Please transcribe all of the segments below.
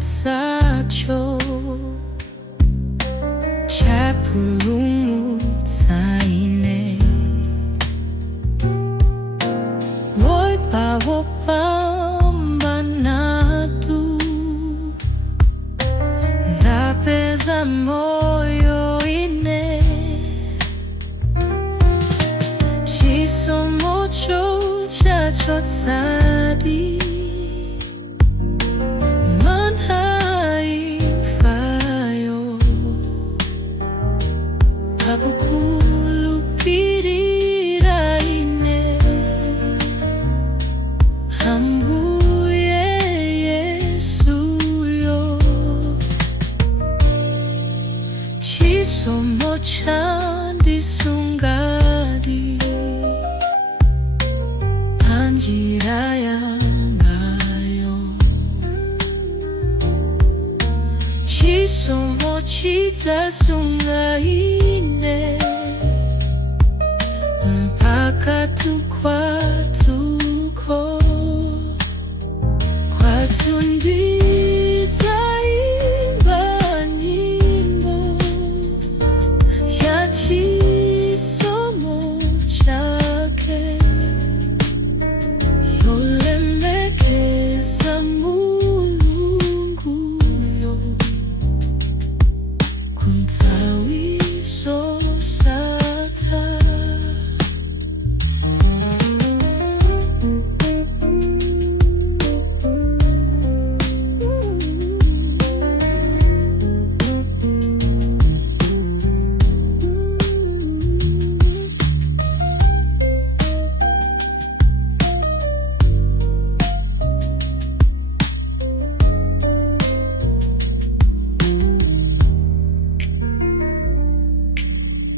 chodabwitsacho chapulumutsaine woipawopambanatu ndapeza moyo ine chisomo chacho tsadi manhaifayo pakukhulupirira ine ambuye Yesuyo chisomo chandisungadi panjira yangayo chisomo chidzasungaine mpaka tukwatuko kwatundidzaimba nyimbo ya chisomo chake Zolembedwa Mulunguyo kuntawiso sata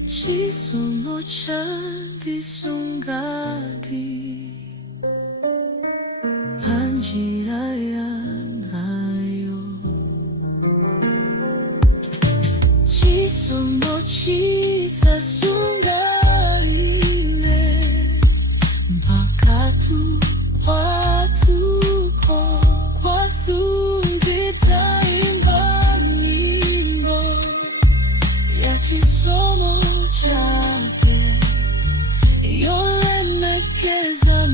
chisomo chandisungadi panjira yangayo chisomo chidzasungaine mpaka tukwatuko kwatundidzaimba nyimbo ya chisomo chake Zolembedwa